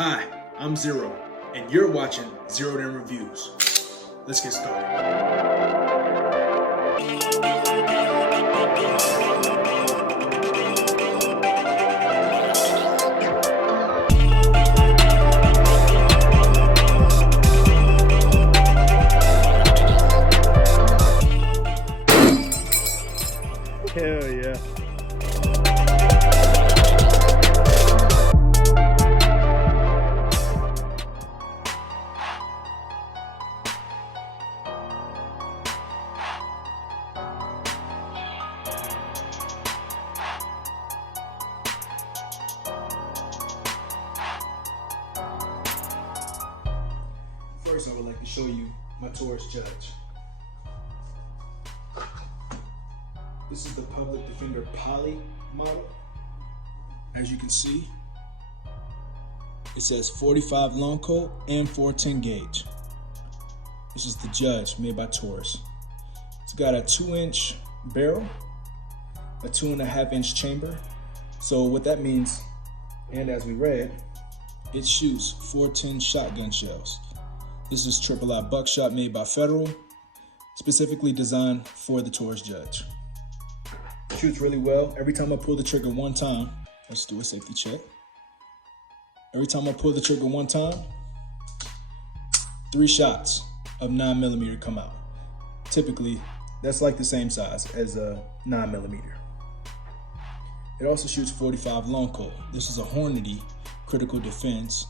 Hi, I'm Zero, and you're watching Zeroed In Reviews. Let's get started. Hell yeah. First, I would like to show you my Taurus Judge. This is the Public Defender Poly model. As you can see, it says 45 long coat and 410 gauge. This is the Judge made by Taurus. It's got a 2-inch barrel, a 2.5-inch chamber. So what that means, and as we read, it shoots 410 shotgun shells. This is triple-I buckshot made by Federal, specifically designed for the Taurus Judge. Shoots really well. Every time I pull the trigger one time, let's do a safety check. Every time I pull the trigger one time, 3 shots of 9mm come out. Typically, that's like the same size as a 9mm. It also shoots 45 long colt. This is a Hornady critical defense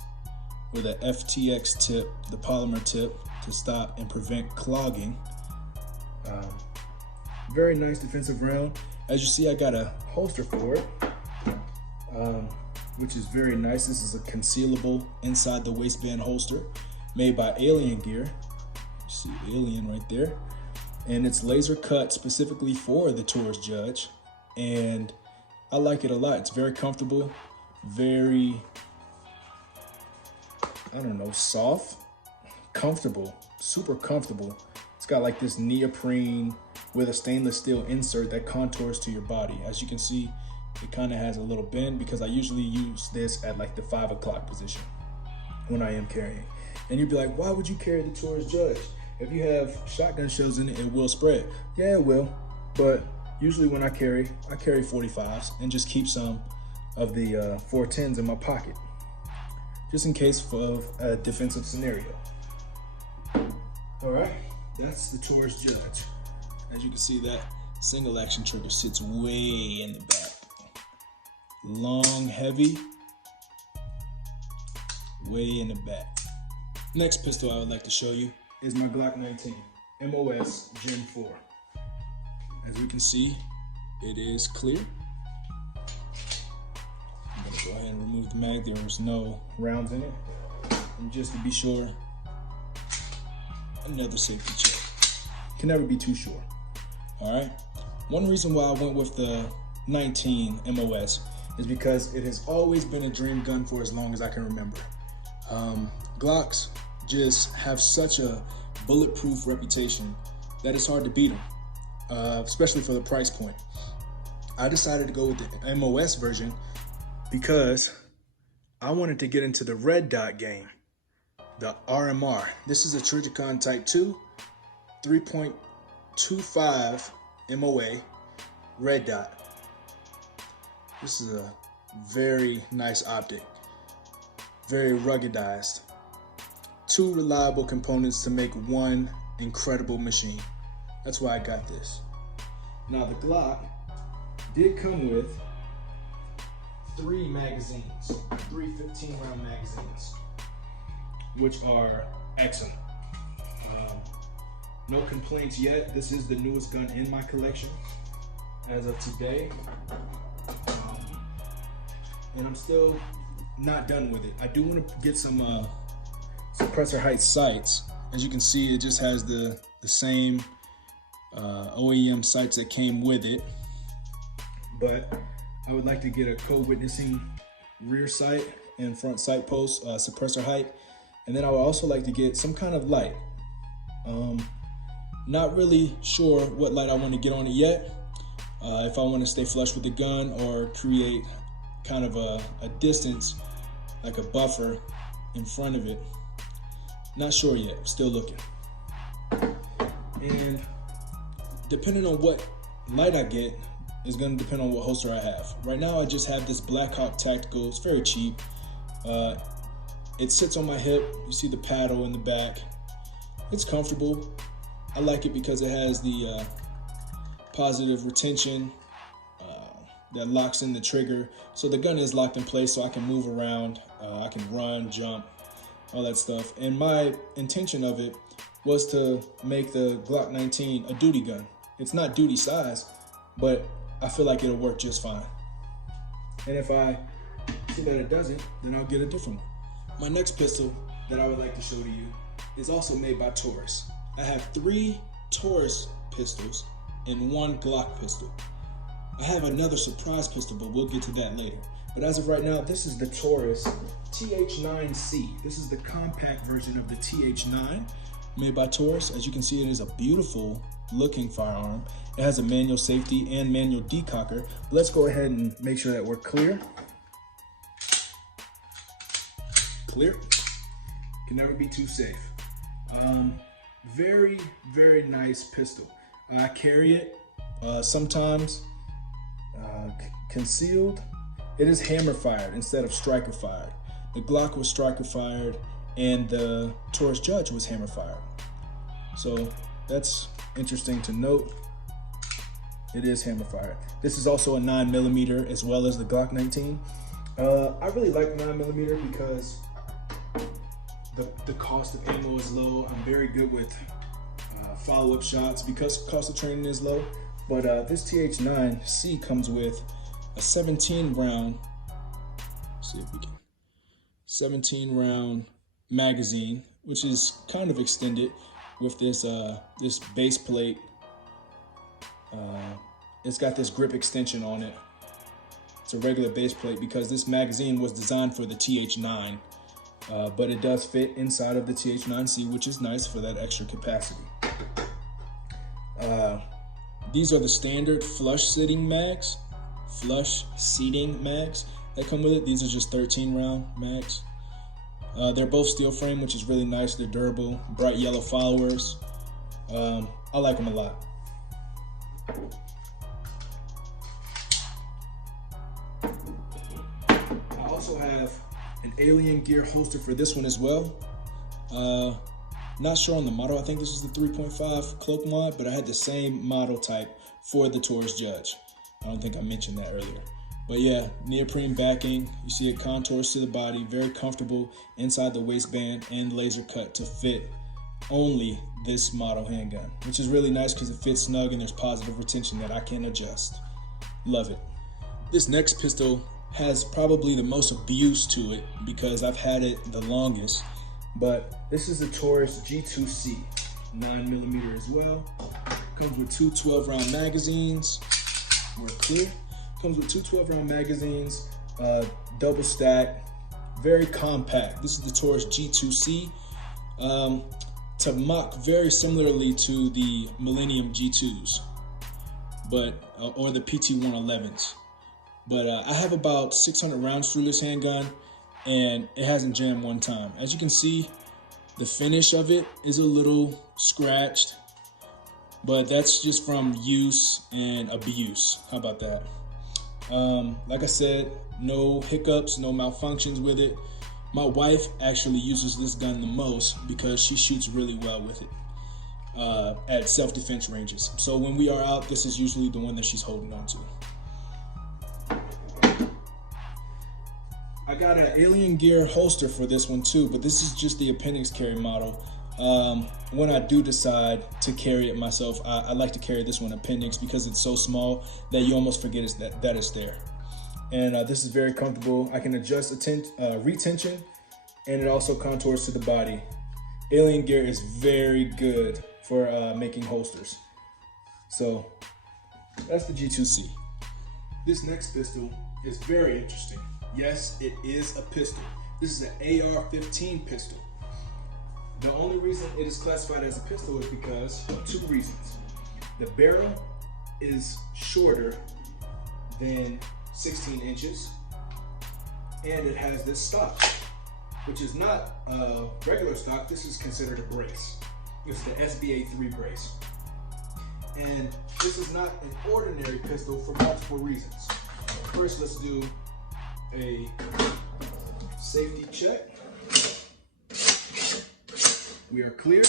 with a FTX tip, the polymer tip, to stop and prevent clogging. Very nice defensive round. As you see, I got a holster for it, which is very nice. This is a concealable inside the waistband holster made by Alien Gear. You see Alien right there. And it's laser cut specifically for the Taurus Judge. And I like it a lot. It's very comfortable, very, I don't know, soft, comfortable, super comfortable. It's got like this neoprene with a stainless steel insert that contours to your body. As you can see, it kind of has a little bend because I usually use this at like the 5 o'clock position when I am carrying. And you'd be like, why would you carry the Taurus Judge? If you have shotgun shells in it, it will spread. Yeah, it will. But usually when I carry 45s and just keep some of the 410s in my pocket, just in case of a defensive scenario. All right, that's the Taurus Judge. As you can see, that single action trigger sits way in the back. Long, heavy, way in the back. Next pistol I would like to show you is my Glock 19 MOS Gen 4. As you can see, it is clear. I'm gonna go ahead and remove the mag. There was no rounds in it. And just to be sure, another safety check. Can never be too sure. All right. One reason why I went with the 19 MOS is because it has always been a dream gun for as long as I can remember. Glocks just have such a bulletproof reputation that it's hard to beat them, especially for the price point. I decided to go with the MOS version because I wanted to get into the red dot game, the RMR. This is a Trigicon Type 2, 3.25 MOA red dot. This is a very nice optic, very ruggedized. 2 reliable components to make one incredible machine. That's why I got this. Now the Glock did come with 3 magazines, 3 15-round magazines, which are excellent. No complaints yet. This is the newest gun in my collection as of today. And I'm still not done with it. I do want to get some suppressor height sights. As you can see, it just has the same OEM sights that came with it. But I would like to get a co-witnessing rear sight and front sight post suppressor height. And then I would also like to get some kind of light. Not really sure what light I want to get on it yet. If I want to stay flush with the gun or create kind of a distance, like a buffer in front of it. Not sure yet, still looking. And depending on what light I get is going to depend on what holster I have. Right now I just have this Blackhawk Tactical. It's very cheap. It sits on my hip. You see the paddle in the back. It's comfortable. I like it because it has the positive retention that locks in the trigger. So the gun is locked in place so I can move around. I can run, jump, all that stuff. And my intention of it was to make the Glock 19 a duty gun. It's not duty size, but I feel like it'll work just fine. And if I see that it doesn't, then I'll get a different one. My next pistol that I would like to show to you is also made by Taurus. I have 3 Taurus pistols and 1 Glock pistol. I have another surprise pistol, but we'll get to that later. But as of right now, this is the Taurus TH9C. This is the compact version of the TH9 made by Taurus. As you can see, it is a beautiful looking firearm. It has a manual safety and manual decocker. Let's go ahead and make sure that we're clear. Clear. Can never be too safe. Very, very nice pistol. I carry it sometimes concealed. It is hammer fired instead of striker fired. The Glock was striker fired and the Taurus Judge was hammer fired. So that's interesting to note. It is hammer fired. This is also a 9mm as well as the Glock 19. I really like 9mm because the cost of ammo is low. I'm very good with follow-up shots because cost of training is low. But this TH9C comes with a 17 round, let's see if we can, 17 round magazine, which is kind of extended with this this base plate. It's got this grip extension on it. It's a regular base plate because this magazine was designed for the TH9, but it does fit inside of the TH9C, which is nice for that extra capacity. These are the standard flush seating mags that come with it. These are just 13 round mags. They're both steel frame, which is really nice. They're durable, bright yellow followers. I like them a lot. I also have an Alien Gear holster for this one as well. Not sure on the model. I think this is the 3.5 cloak mod, but I had the same model type for the Taurus Judge. I don't think I mentioned that earlier. But yeah, neoprene backing. You see it contours to the body, very comfortable inside the waistband and laser cut to fit only this model handgun, which is really nice because it fits snug and there's positive retention that I can adjust. Love it. This next pistol has probably the most abuse to it because I've had it the longest. But this is the Taurus G2C, 9mm as well. Comes with 2 12-round magazines. We're clear. Comes with 2 12-round magazines, double stack, very compact. This is the Taurus G2C. To mock very similarly to the Millennium G2s, but or the PT-111s. But I have about 600 rounds through this handgun, and it hasn't jammed one time. As you can see, the finish of it is a little scratched, but that's just from use and abuse. How about that? Like I said, no hiccups, no malfunctions with it. My wife actually uses this gun the most because she shoots really well with it at self-defense ranges. So when we are out, this is usually the one that she's holding on to. I got an Alien Gear holster for this one too, but this is just the appendix carry model. When I do decide to carry it myself, I like to carry this one appendix because it's so small that you almost forget that it's there. And this is very comfortable. I can adjust retention, and it also contours to the body. Alien Gear is very good for making holsters. So that's the G2C. This next pistol is very interesting. Yes, it is a pistol. This is an AR-15 pistol. The only reason it is classified as a pistol is because of 2 reasons. The barrel is shorter than 16 inches, and it has this stock. which is not regular stock. This is considered a brace. It's the SBA-3 brace. And this is not an ordinary pistol for multiple reasons. First, let's do a safety check. We are clear.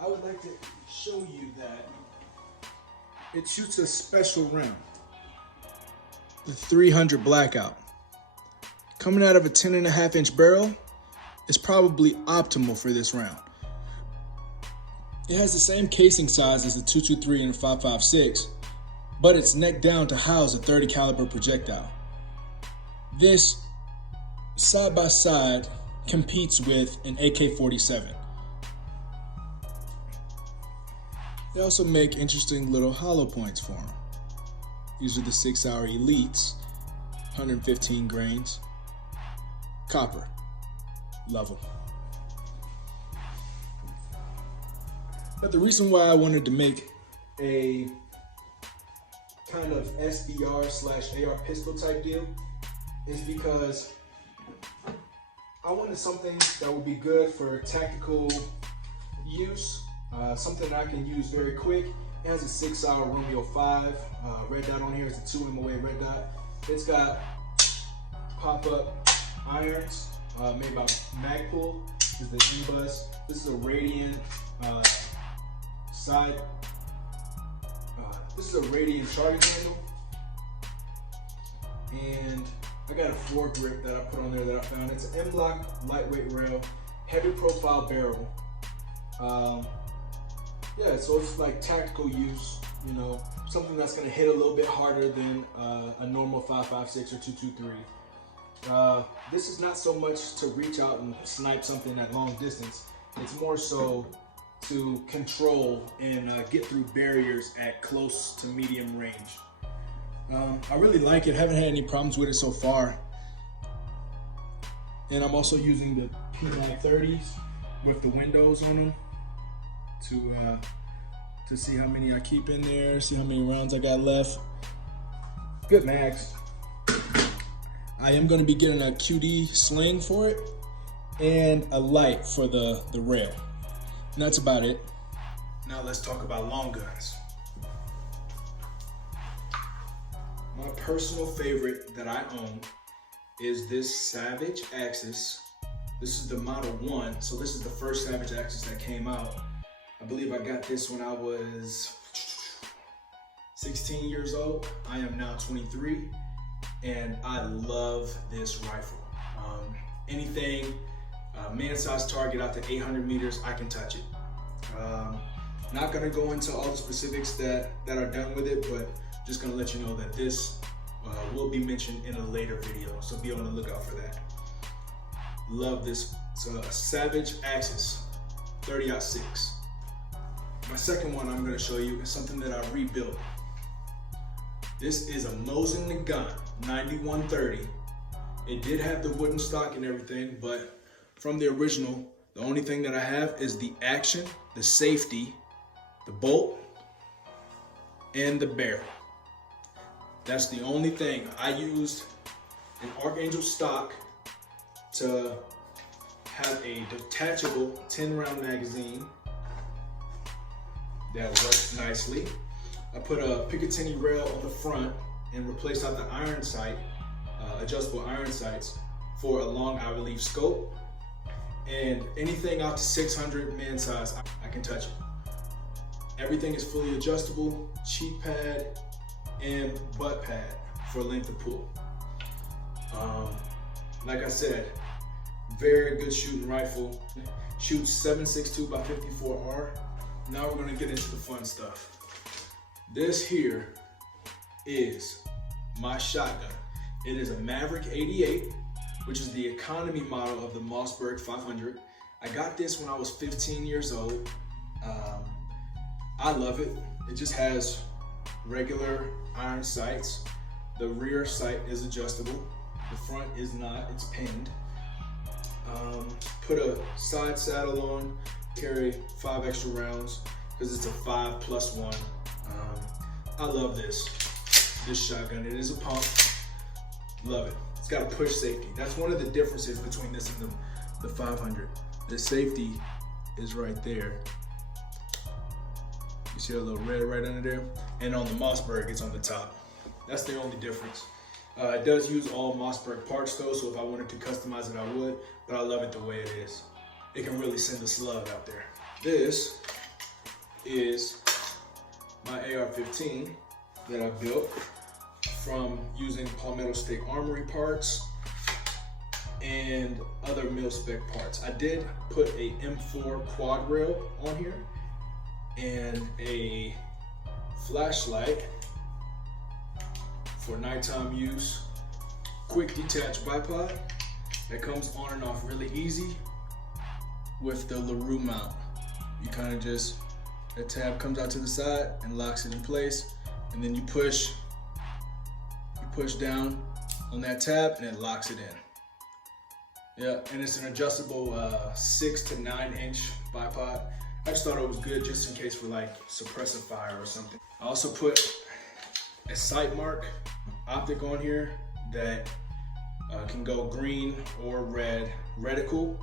I would like to show you that it shoots a special round, the 300 Blackout. Coming out of a 10.5-inch barrel is probably optimal for this round. It has the same casing size as the 223 and the 5.56, but it's neck down to house a 30 caliber projectile. This side by side competes with an AK-47. They also make interesting little hollow points for them. These are the 6-hour Elites, 115 grains, copper, love them. But the reason why I wanted to make a kind of SBR/AR pistol type deal is because I wanted something that would be good for tactical use, something that I can use very quick. It has a 6-hour Romeo 5. Red dot on here is a 2 MOA red dot. It's got pop-up irons made by Magpul. This is the E-Bus. This is a Radiant side. This is a Radiant charging handle. And I got a foregrip that I put on there that I found. It's an M-Block lightweight rail, heavy profile barrel. Yeah, so it's like tactical use, you know, something that's gonna hit a little bit harder than a normal 5.56 or 223. This is not so much to reach out and snipe something at long distance. It's more so to control and get through barriers at close to medium range. I really like it. Haven't had any problems with it so far. And I'm also using the PMAG 30s with the windows on them to see how many I keep in there, see how many rounds I got left. Good mags. I am going to be getting a QD sling for it and a light for the rail. And that's about it. Now let's talk about long guns. My personal favorite that I own is this Savage Axis. This is the Model 1, so this is the first Savage Axis that came out. I believe I got this when I was 16 years old. I am now 23, and I love this rifle. Anything man-sized target out to 800 meters, I can touch it. Not gonna go into all the specifics that are done with it, but just gonna let you know that this will be mentioned in a later video, so be on the lookout for that. Love this. It's a Savage Axis 30-06. My second one I'm gonna show you is something that I rebuilt. This is a Mosin Nagant 9130. It did have the wooden stock and everything, but from the original, the only thing that I have is the action, the safety, the bolt, and the barrel. That's the only thing. I used an Archangel stock to have a detachable 10-round magazine that works nicely. I put a Picatinny rail on the front and replaced out the iron sight, adjustable iron sights, for a long eye relief scope. And anything out to 600 man size, I can touch it. Everything is fully adjustable, cheek pad and butt pad for length of pull. Like I said, very good shooting rifle. Shoots 7.62 by 54R. Now we're gonna get into the fun stuff. This here is my shotgun. It is a Maverick 88, which is the economy model of the Mossberg 500. I got this when I was 15 years old. I love it. It just has regular iron sights. The rear sight is adjustable. The front is not, it's pinned. Put a side saddle on, carry 5 extra rounds because it's a 5+1. I love this shotgun. It is a pump. Love it. It's got a push safety. That's one of the differences between this and the 500. The safety is right there. You see that little red right under there? And on the Mossberg, it's on the top. That's the only difference. It does use all Mossberg parts though, so if I wanted to customize it, I would, but I love it the way it is. It can really send a slug out there. This is my AR-15 that I built from using Palmetto State Armory parts and other mil-spec parts. I did put a M4 quad rail on here and a flashlight for nighttime use. Quick detach bipod that comes on and off really easy with the LaRue mount. You kind of just, that tab comes out to the side and locks it in place, and then you push down on that tab and it locks it in. Yeah, and it's an adjustable 6 to 9 inch bipod. I just thought it was good just in case for like suppressive fire or something. I also put a sight mark optic on here that can go green or red reticle.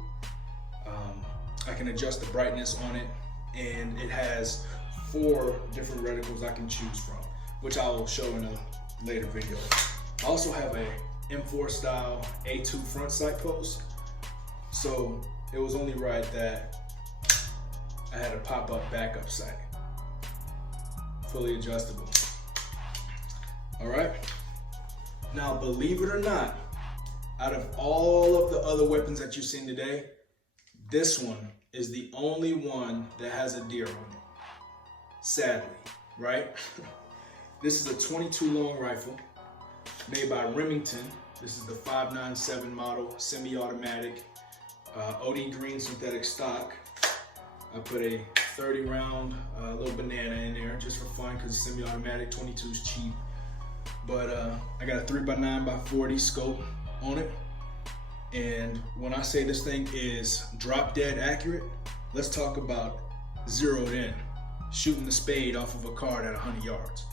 I can adjust the brightness on it, and it has 4 different reticles I can choose from, which I will show in a later video. I also have a M4 style A2 front sight post, so it was only right that I had a pop-up backup sight, fully adjustable. All right, now believe it or not, out of all of the other weapons that you've seen today, this one is the only one that has a deer on it, sadly, right? This is a 22 long rifle made by Remington. This is the 597 model, semi-automatic, OD green synthetic stock. I put a 30 round little banana in there just for fun because semi-automatic 22 is cheap. But I got a 3x9x40 scope on it. And when I say this thing is drop dead accurate, let's talk about zeroed in, shooting the spade off of a card at 100 yards.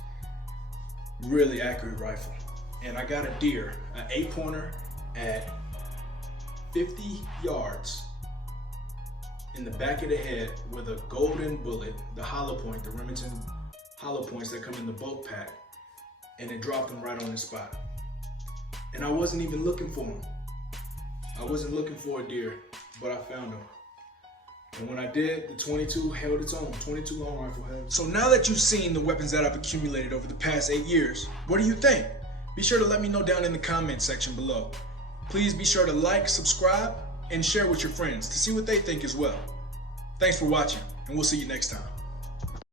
Really accurate rifle. And I got a deer, an 8-pointer at 50 yards in the back of the head with a golden bullet, the hollow point, the Remington hollow points that come in the bulk pack, and it dropped him right on the spot. And I wasn't even looking for him. I wasn't looking for a deer, but I found him. And when I did, the 22 held its own, 22 long rifle held. So now that you've seen the weapons that I've accumulated over the past 8 years, what do you think? Be sure to let me know down in the comment section below. Please be sure to like, subscribe, and share with your friends to see what they think as well. Thanks for watching, and we'll see you next time.